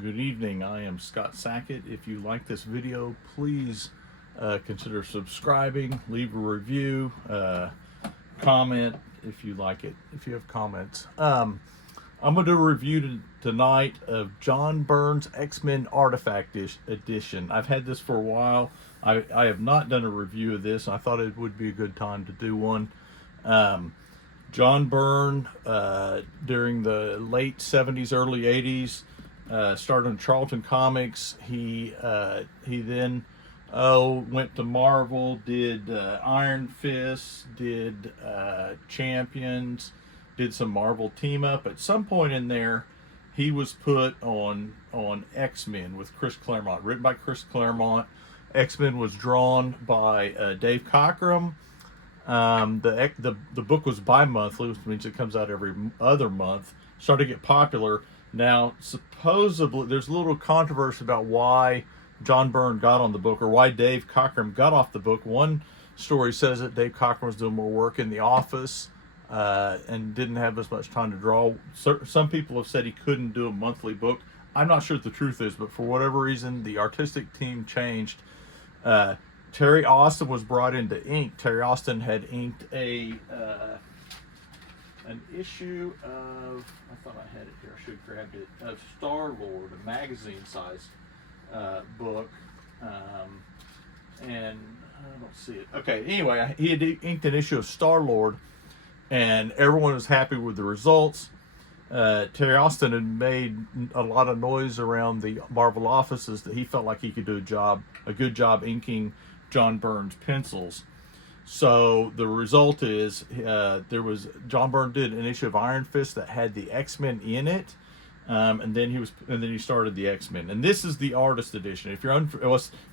Good evening. I am Scott Sackett. If you like this video, please consider subscribing, leave a review, comment if you like it, if you have comments. I'm going to do a review tonight of John Byrne's X-Men Artifact Edition. I've had this for a while. I have not done a review of this. I thought it would be a good time to do one. John Byrne, during the late 70s, early 80s, started in Charlton Comics. He then went to Marvel, did Iron Fist, did Champions, did some Marvel team up. At some point in there, he was put on X-Men with Chris Claremont, written by Chris Claremont. X-Men was drawn by Dave Cockrum. The book was bi-monthly, which means it comes out every other month. Started to get popular. Now, supposedly, there's a little controversy about why John Byrne got on the book, or why Dave Cockrum got off the book. One story says that Dave Cockrum was doing more work in the office and didn't have as much time to draw. Some people have said he couldn't do a monthly book. I'm not sure what the truth is, but for whatever reason, the artistic team changed. Terry Austin was brought into ink. Terry Austin had inked an issue of, I thought I had it here, I should have grabbed it, of Star-Lord, a magazine-sized book, and I don't see it. Okay, anyway, he had inked an issue of Star-Lord, and everyone was happy with the results. Terry Austin had made a lot of noise around the Marvel offices that he felt like he could do a good job inking John Byrne's pencils. So the result is John Byrne did an issue of Iron Fist that had the X-Men in it, and then he started the X-Men. And this is the artist edition. If you're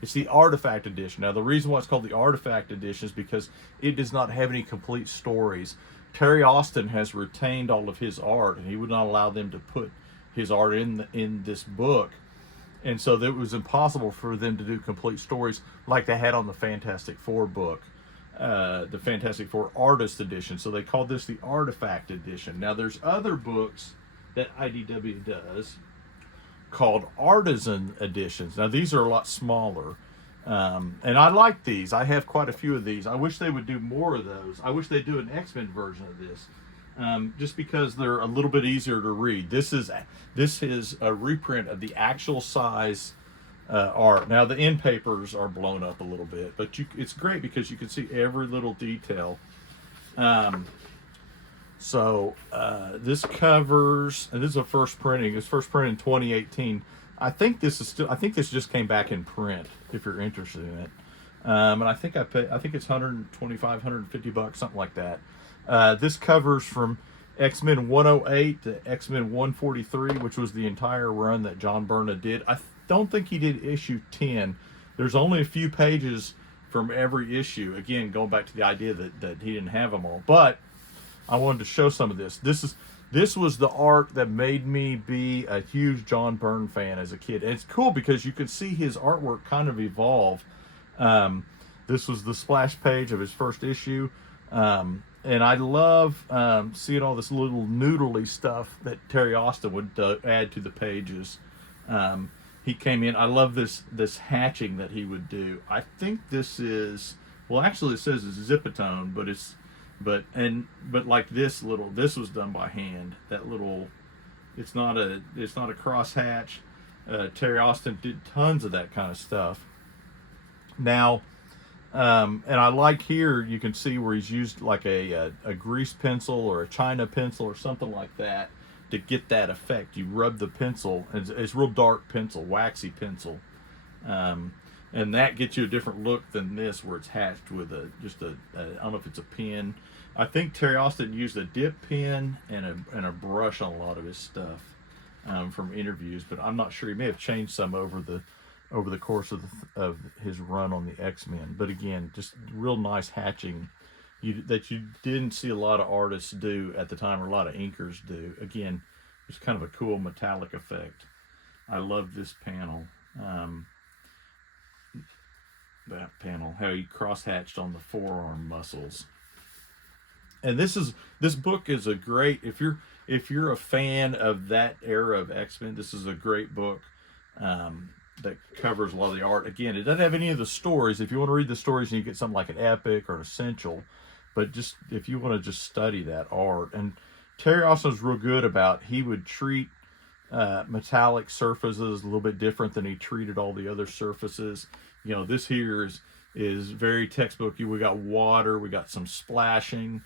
it's the Artifact edition. Now the reason why it's called the Artifact edition is because it does not have any complete stories. Terry Austin has retained all of his art, and he would not allow them to put his art in this book. And so it was impossible for them to do complete stories like they had on the Fantastic Four book, the Fantastic Four Artist Edition. So they called this the Artifact Edition. Now there's other books that IDW does called Artisan Editions. Now these are a lot smaller. And I like these. I have quite a few of these. I wish they would do more of those. I wish they'd do an X-Men version of this. Just because they're a little bit easier to read. This is a reprint of the actual size art. Now the end papers are blown up a little bit, but it's great because you can see every little detail. This covers, and this is a first printing. It's first printed in 2018. I think this just came back in print. If you're interested in it, and I think it's $125-$150, something like that. This covers from X-Men 108 to X-Men 143, which was the entire run that John Byrne did. I don't think he did issue 10. There's only a few pages from every issue. Again, going back to the idea that he didn't have them all. But I wanted to show some of this. This was the art that made me be a huge John Byrne fan as a kid. And it's cool because you can see his artwork kind of evolve. This was the splash page of his first issue. And I love seeing all this little noodly stuff that Terry Austin would add to the pages. He came in. I love this hatching that he would do. I think this is, well, actually it says it's Zipatone, but like this was done by hand. That little, it's not a cross hatch. Terry Austin did tons of that kind of stuff. Now, and I like here you can see where he's used like a grease pencil or a China pencil or something like that to get that effect. You rub the pencil, and it's real dark pencil, waxy pencil. And that gets you a different look than this, where it's hatched with I don't know if it's a pen. I think Terry Austin used a dip pen and a brush on a lot of his stuff from interviews, but I'm not sure. He may have changed some over the course of his run on the X-Men. But again, just real nice hatching that you didn't see a lot of artists do at the time, or a lot of inkers do. Again, it's kind of a cool metallic effect. I love this panel. That panel, how he cross-hatched on the forearm muscles. And this book is a great, if you're a fan of that era of X-Men, this is a great book. that covers a lot of the art. Again, it doesn't have any of the stories. If you want to read the stories, you get something like an epic or an essential. But just if you want to just study that art, and Terry Austin was real good about, he would treat metallic surfaces a little bit different than he treated all the other surfaces. You know, this here is very textbooky. We got water, we got some splashing,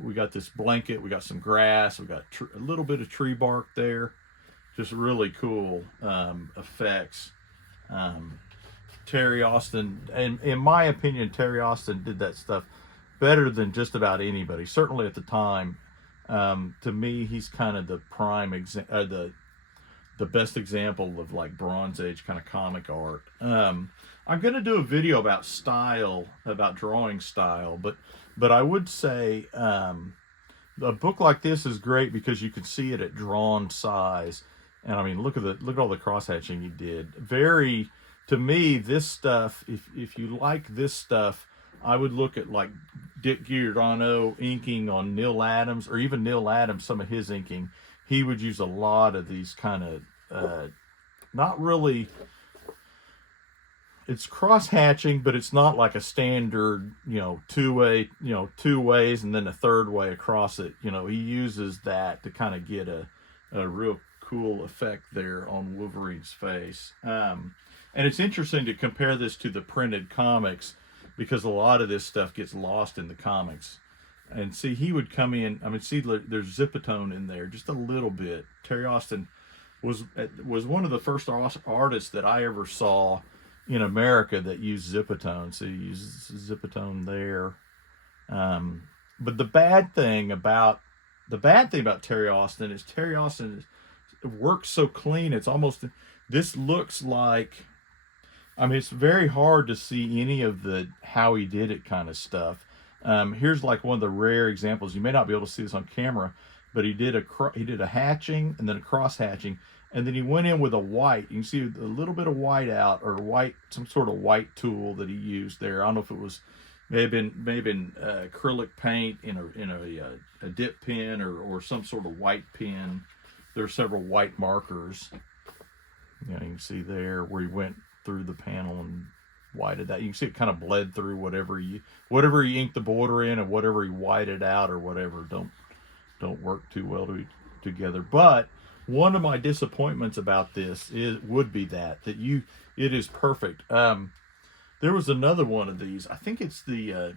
we got this blanket, we got some grass, we got a little bit of tree bark there. Just really cool effects. Terry Austin, and in my opinion, Terry Austin did that stuff better than just about anybody. Certainly at the time, to me, he's kind of the prime the best example of like Bronze Age kind of comic art. I'm going to do a video about style, about drawing style, but I would say a book like this is great because you can see it at drawn size. And I mean, look at all the cross hatching he did. Very, to me, this stuff. If you like this stuff, I would look at like Dick Giordano inking on Neil Adams, or even Neil Adams, some of his inking. He would use a lot of these kind of, not really, it's cross hatching, but it's not like a standard, two ways and then a third way across it. He uses that to kind of get a real cool effect there on Wolverine's face. And it's interesting to compare this to the printed comics, because a lot of this stuff gets lost in the comics. And see, he would come in, I mean, see, there's Zipatone in there, just a little bit. Terry Austin was one of the first artists that I ever saw in America that used Zipatone. So he uses Zipatone there. But the bad thing about Terry Austin is Terry Austin works so clean. It's almost, this looks like, I mean, it's very hard to see any of the how he did it kind of stuff. Here's like one of the rare examples. You may not be able to see this on camera, but he did a hatching and then a cross hatching, and then he went in with a white. You can see a little bit of white out, or white, some sort of white tool that he used there. I don't know if it was maybe acrylic paint in a dip pen or some sort of white pen. There are several white markers. You can see there where he went through the panel and whited that. You can see it kind of bled through whatever he inked the border in, and whatever he whited out or whatever don't work too well together. But one of my disappointments about this would be that it is perfect. There was another one of these. I think it's the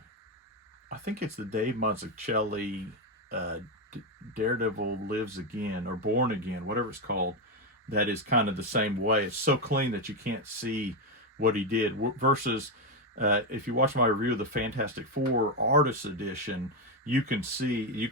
Dave Mazzucchelli Daredevil Lives Again, or Born Again, whatever it's called. That is kind of the same way. It's so clean that you can't see what he did. Versus, if you watch my review of the Fantastic Four Artist Edition, you can see,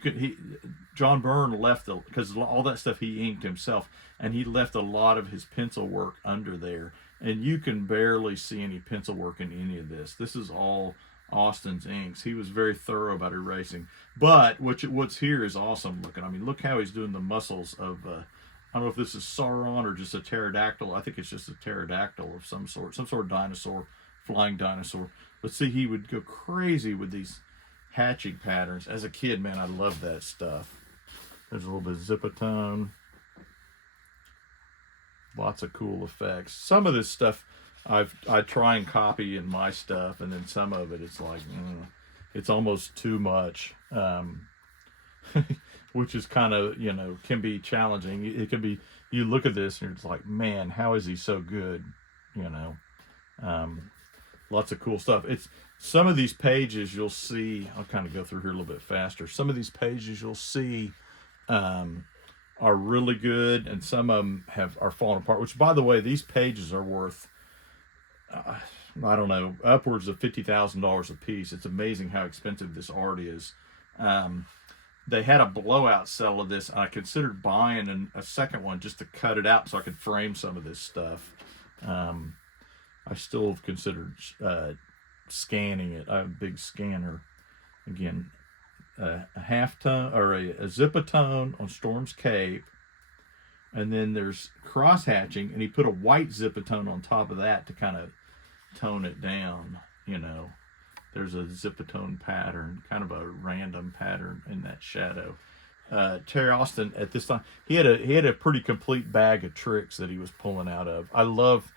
John Byrne left because all that stuff he inked himself, and he left a lot of his pencil work under there, and you can barely see any pencil work in any of this. This is all Austin's inks. He was very thorough about erasing. But what's here is awesome looking. I mean, look how he's doing the muscles of, I don't know if this is Sauron or just a pterodactyl. I think it's just a pterodactyl of some sort of dinosaur, flying dinosaur. But see, he would go crazy with these hatching patterns. As a kid, man, I loved that stuff. There's a little bit of Zipatone. Lots of cool effects. Some of this stuff I try and copy in my stuff, and then some of it, it's like, it's almost too much. Which is kind of, can be challenging. It can be, you look at this and it's like, man, how is he so good? Lots of cool stuff. It's some of these pages you'll see, I'll kind of go through here a little bit faster. Some of these pages you'll see are really good, and some of them are falling apart, which, by the way, these pages are worth, I don't know, upwards of $50,000 a piece. It's amazing how expensive this art is. They had a blowout sale of this, and I considered buying a second one just to cut it out so I could frame some of this stuff. I still have considered scanning it. I have a big scanner. Again, a halftone or a Zipatone on Storm's Cape, and then there's cross hatching, and he put a white Zipatone on top of that to kind of tone it down. There's a Zipatone pattern, kind of a random pattern in that shadow. Terry Austin at this time, he had a pretty complete bag of tricks that he was pulling out of. I love,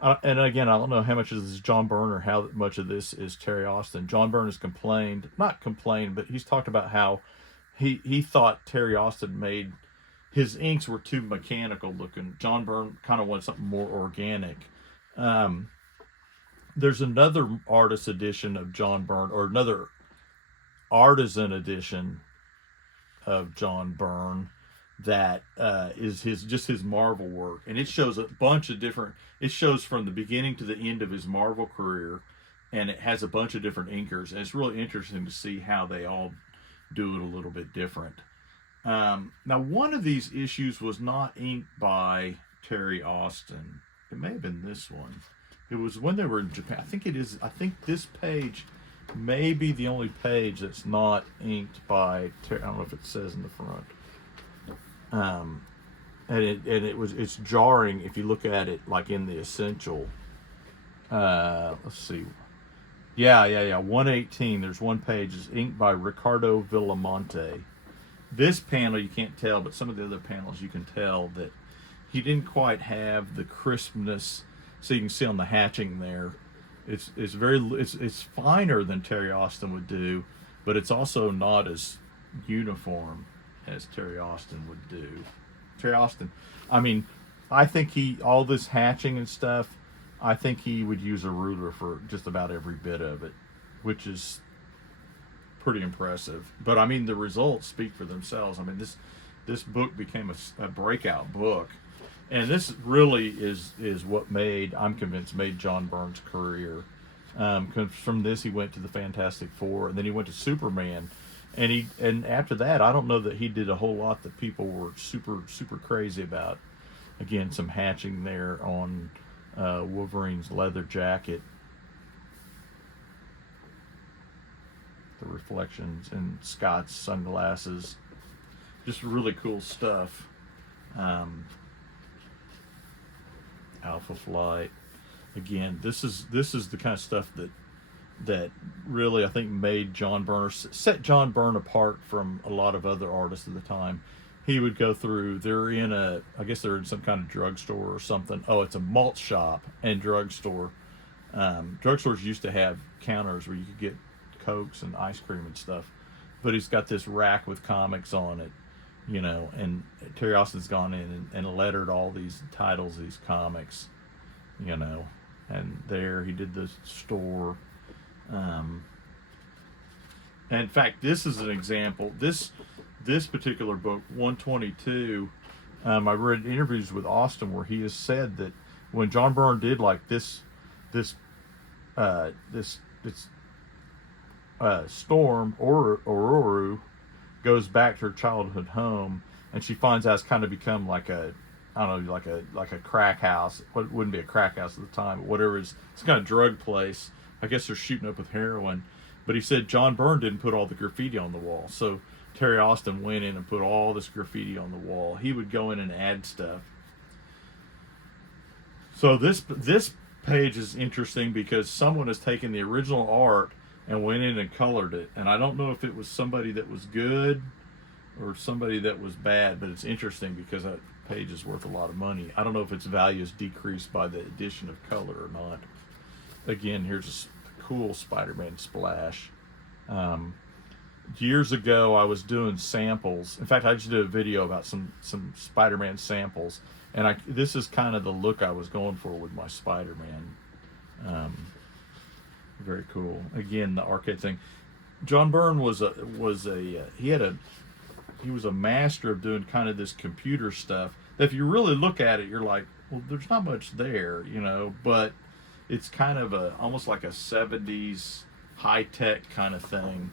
and again, I don't know how much of this is John Byrne or how much of this is Terry Austin. John Byrne has not complained, but he's talked about how he thought Terry Austin made his inks were too mechanical looking. John Byrne kind of wanted something more organic. There's another artist edition of John Byrne, or another artisan edition of John Byrne that is his Marvel work, and it shows a bunch of different. It shows from the beginning to the end of his Marvel career, and it has a bunch of different inkers, and it's really interesting to see how they all do it a little bit different. Now, one of these issues was not inked by Terry Austin. It may have been this one. It was when they were in Japan. I think it is. I think this page may be the only page that's not inked by Terry. I don't know if it says in the front. It's jarring if you look at it like in the essential. Let's see. Yeah. 118. There's one page is inked by Ricardo Villamonte. This panel you can't tell, but some of the other panels you can tell that he didn't quite have the crispness. So you can see on the hatching there, it's finer than Terry Austin would do, but it's also not as uniform as Terry Austin would do. Terry Austin, I mean, I think all this hatching and stuff, I think he would use a ruler for just about every bit of it, which is pretty impressive. But I mean, the results speak for themselves. I mean, this book became a breakout book, and this really is what I'm convinced made John Byrne's career. 'Cause from this he went to the Fantastic Four, and then he went to Superman, and after that I don't know that he did a whole lot that people were super crazy about. Again, some hatching there on Wolverine's leather jacket. The reflections in Scott's sunglasses, just really cool stuff. Alpha Flight, again, this is the kind of stuff that really I think made John Byrne, set John Byrne apart from a lot of other artists of the time. He would go through, I guess they're in some kind of drugstore or something. Oh, it's a malt shop and drugstore. Drugstores used to have counters where you could get Cokes and ice cream and stuff, but he's got this rack with comics on it, and Terry Austin's gone in and lettered all these titles, these comics, and there he did the store. And in fact, this is an example. This particular book, 122, I read interviews with Austin where he has said that when John Byrne did like this Storm, Ororo goes back to her childhood home, and she finds out it's kind of become like a, I don't know, like a crack house. What wouldn't be a crack house at the time, but whatever, it's kind of drug place. I guess they're shooting up with heroin. But he said John Byrne didn't put all the graffiti on the wall, so Terry Austin went in and put all this graffiti on the wall. He would go in and add stuff. So this page is interesting because someone has taken the original art and went in and colored it, and I don't know if it was somebody that was good or somebody that was bad, but it's interesting because that page is worth a lot of money. I don't know if its value is decreased by the addition of color or not. Again, here's a cool Spider-Man splash. Years ago I was doing samples. In fact, I just did a video about some Spider-Man samples, and this is kind of the look I was going for with my Spider-Man. Very cool. Again, the arcade thing. John Byrne was a master of doing kind of this computer stuff. That if you really look at it, you're like, well, there's not much there, but it's kind of almost like a 70s high-tech kind of thing.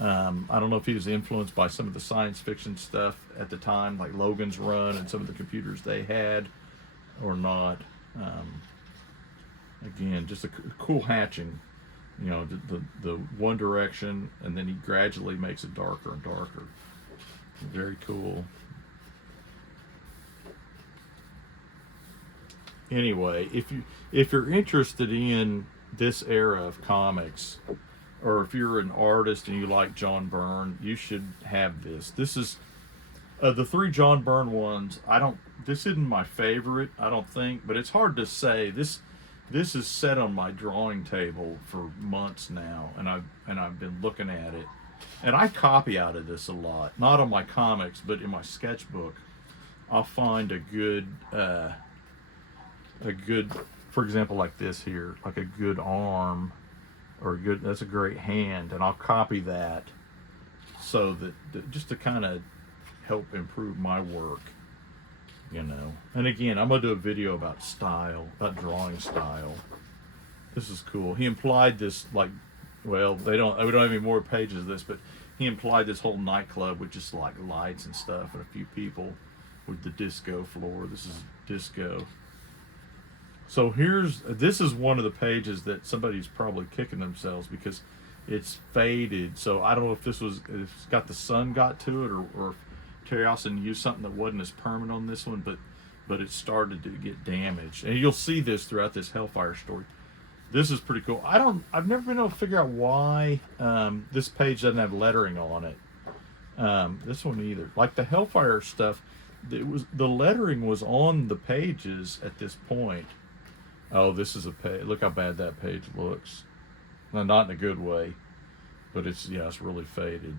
I don't know if he was influenced by some of the science fiction stuff at the time, like Logan's Run and some of the computers they had, or not. Again, just a cool hatching. The one direction, and then he gradually makes it darker and darker. Very cool. Anyway, if you're interested in this era of comics, or if you're an artist and you like John Byrne, you should have this. This is The three John Byrne ones, I don't. This isn't my favorite, I don't think, but it's hard to say. This is set on my drawing table for months now, and I've been looking at it, and I copy out of this a lot. Not on my comics, but in my sketchbook, I'll find a good, for example, like this here, like a good arm, or a good. That's a great hand, and I'll copy that, so that just to kind of help improve my work, you know. And again, I'm gonna do a video about style, about drawing style. This is cool. He implied this, like, well, we don't have any more pages of this, but he implied this whole nightclub with just like lights and stuff and a few people with the disco floor. This is disco. So this is one of the pages that somebody's probably kicking themselves because it's faded. So I don't know if if it's got the sun got to it, or if Terry Austin used something that wasn't as permanent on this one, but it started to get damaged. And you'll see this throughout this Hellfire story. This is pretty cool. I've never been able to figure out why this page doesn't have lettering on it. This one either. Like the Hellfire stuff, the lettering was on the pages at this point. Oh, this is a page. Look how bad that page looks. Now, not in a good way, but it's really faded.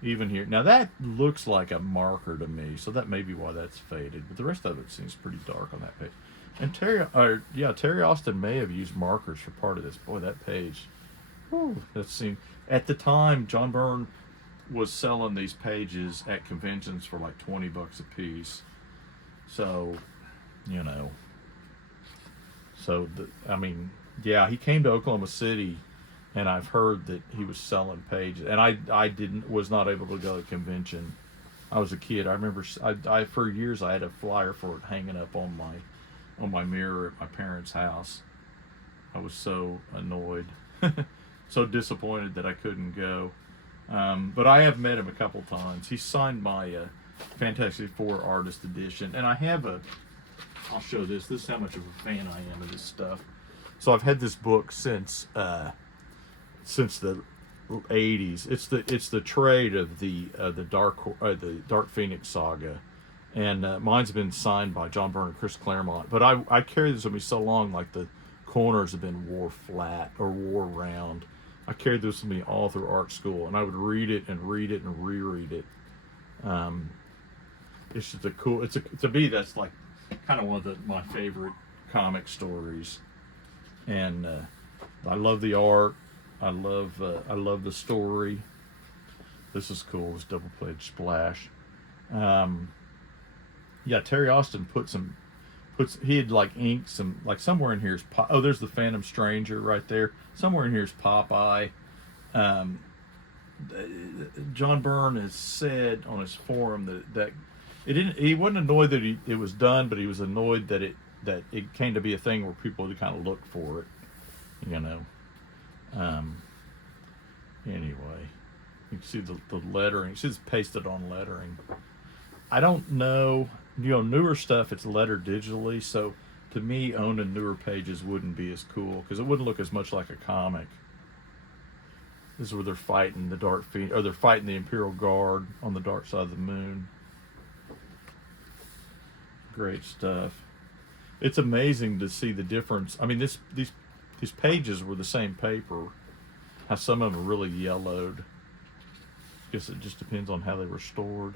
Even here, now that looks like a marker to me, so that may be why that's faded. But the rest of it seems pretty dark on that page. And Terry Austin may have used markers for part of this. Boy, that page. Whew, that seemed at the time John Byrne was selling these pages at conventions for like $20 a piece. So, you know. So he came to Oklahoma City. And I've heard that he was selling pages, and I was not able to go to the convention. I was a kid. I remember for years I had a flyer for it hanging up on my mirror at my parents' house. I was so annoyed, so disappointed that I couldn't go. But I have met him a couple times. He signed my Fantastic Four Artist Edition, and I'll show this. This is how much of a fan I am of this stuff. So I've had this book since the 80s. It's the trade of the Dark Phoenix saga, and mine's been signed by John Byrne and Chris Claremont. But I carry this with me so long, like the corners have been wore flat or wore round. I carried this with me all through art school, and I would read it and read it and reread it. It's just to me that's like kind of one of my favorite comic stories, and I love the art. I love the story. This is cool. This double page splash. Terry Austin he had like inked some, like somewhere in here's there's the Phantom Stranger right there. Somewhere in here's Popeye. John Byrne has said on his forum that he wasn't annoyed that it was done, but he was annoyed that it came to be a thing where people would kind of look for it, you know. Anyway, you can see the lettering. It's just pasted on lettering. I don't know, newer stuff, it's lettered digitally, so to me, owning newer pages wouldn't be as cool, because it wouldn't look as much like a comic. This is where they're fighting the Dark Phoenix, or they're fighting the Imperial Guard on the dark side of the moon. Great stuff. It's amazing to see the difference. I mean, these pages were the same paper. How some of them are really yellowed. I guess it just depends on how they were stored.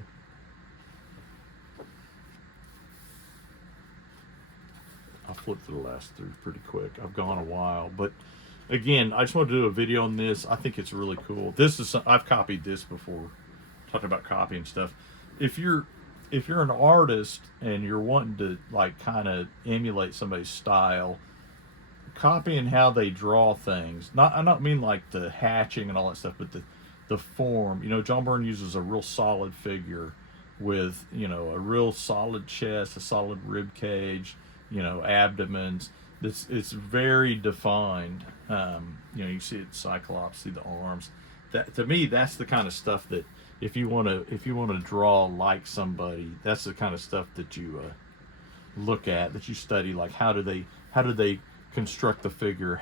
I'll flip through the last three pretty quick. I've gone a while, but again, I just want to do a video on this. I think it's really cool. I've copied this before, talking about copying stuff. If you're an artist and you're wanting to like kind of emulate somebody's style, copying how they draw things. I don't mean like the hatching and all that stuff, but the form. John Byrne uses a real solid figure with a real solid chest, a solid rib cage, abdomens. It's very defined. You see it Cyclops, see the arms. That to me, that's the kind of stuff that if you want to draw like somebody, that's the kind of stuff that you look at, that you study. Like how do they construct the figure?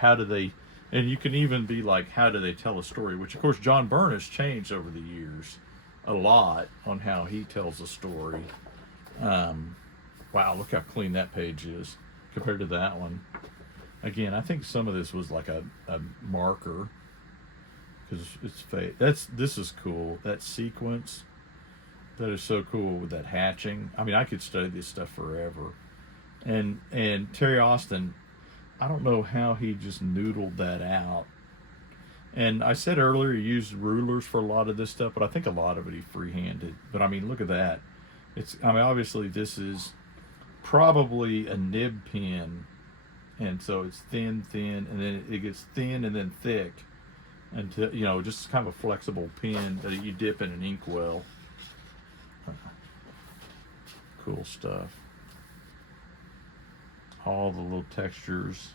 And you can even be like, how do they tell a story? Which of course John Byrne has changed over the years. a lot on how he tells a story. Wow, look how clean that page is compared to that one. Again, I think some of this was like a marker because it's fake. This is cool. That sequence, that is so cool with that hatching. I mean, I could study this stuff forever. And Terry Austin, I don't know how he just noodled that out. And I said earlier he used rulers for a lot of this stuff, but I think a lot of it he freehanded. But I mean, look at that. I mean, obviously this is probably a nib pen, and so it's thin, and then it gets thin and then thick until, you know, just kind of a flexible pen that you dip in an inkwell. Cool stuff. All the little textures,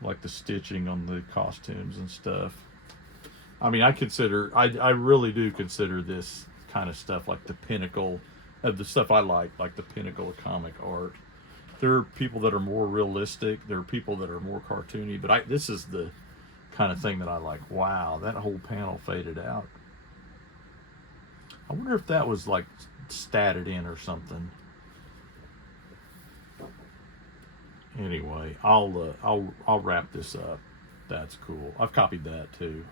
like the stitching on the costumes and stuff. I mean, I really do consider this kind of stuff like the pinnacle of the stuff I like the pinnacle of comic art. There are people that are more realistic. There are people that are more cartoony, but this is the kind of thing that I like. Wow, that whole panel faded out. I wonder if that was like statted in or something. Anyway, I'll wrap this up. That's cool. I've copied that too.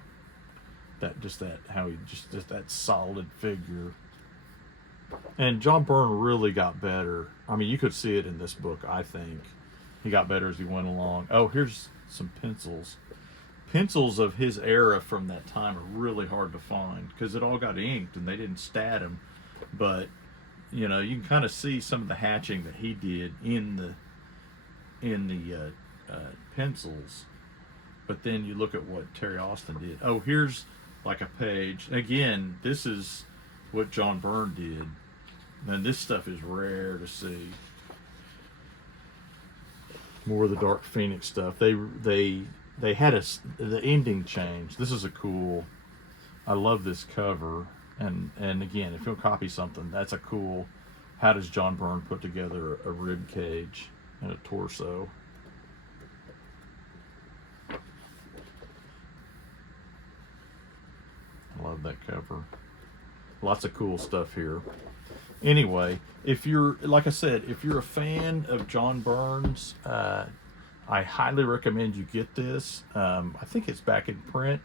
How he just that solid figure. And John Byrne really got better. I mean, you could see it in this book, I think. He got better as he went along. Oh, here's some pencils. Pencils of his era from that time are really hard to find because it all got inked and they didn't stat them. But, you know, you can kind of see some of the hatching that he did in the pencils. But then you look at what Terry Austin did. Oh, here's like a page. Again, this is what John Byrne did. And this stuff is rare to see. More of the Dark Phoenix stuff. They had the ending change. This is a cool. I love this cover. And again, if you'll copy something, that's a cool. How does John Byrne put together a rib cage and a torso? I love that cover. Lots of cool stuff here. Anyway, if you're, like I said, if you're a fan of John Byrne's, I highly recommend you get this. I think it's back in print.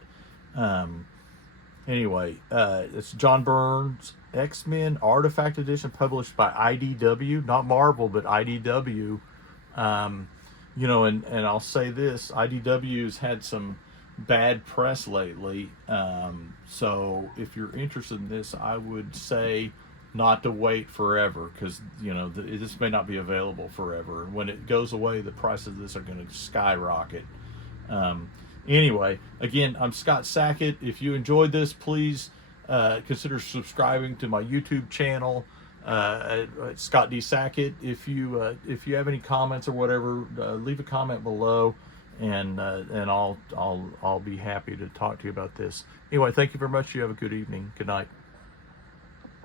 Anyway, it's John Byrne's X-Men Artifact Edition, published by IDW, not Marvel, but IDW. You know, and I'll say this, IDW's had some bad press lately. So if you're interested in this, I would say not to wait forever, because, you know, this may not be available forever. When it goes away, the price of this are going to skyrocket. Anyway, again, I'm Scott Sackett. If you enjoyed this, please consider subscribing to my YouTube channel, Scott D. Sackett. If you have any comments or whatever, leave a comment below, and I'll be happy to talk to you about this. Anyway, thank you very much. You have a good evening. Good night.